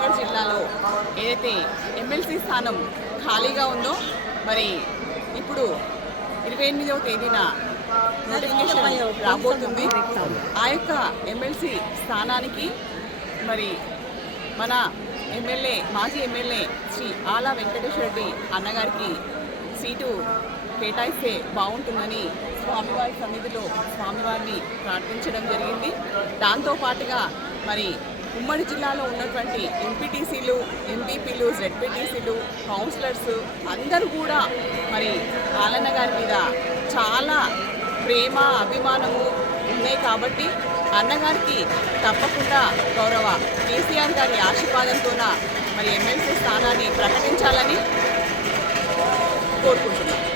కరీంనగర్ జిల్లాలో ఏదైతే ఎమ్మెల్సీ స్థానం ఖాళీగా ఉందో మరి ఇప్పుడు ఇరవై ఎనిమిదవ తేదీన నోటిఫికేషన్ రాబోతుంది. ఆ యొక్క ఎమ్మెల్సీ స్థానానికి మరి మన ఎమ్మెల్యే మాజీ ఎమ్మెల్యే శ్రీ ఆలా వెంకటేశ్వర రెడ్డి అన్నగారికి సీటు కేటాయిస్తే బాగుంటుందని స్వామివారి సన్నిధిలో స్వామివారిని ప్రార్థించడం జరిగింది. దాంతోపాటుగా మరి ఉమ్మడి జిల్లాలో ఉన్నటువంటి ఎంపీటీసీలు ఎంపీపీలు జెడ్పీటీసీలు కౌన్సిలర్స్ అందరూ కూడా మరి ఆలన్న గారి మీద చాలా ప్రేమ అభిమానము ఉన్నాయి కాబట్టి అన్నగారికి తప్పకుండా గౌరవ కేసీఆర్ గారి ఆశీర్వాదంతోన మరి ఎమ్మెల్సీ స్థానాన్ని ప్రకటించాలని కోరుకుంటున్నాను.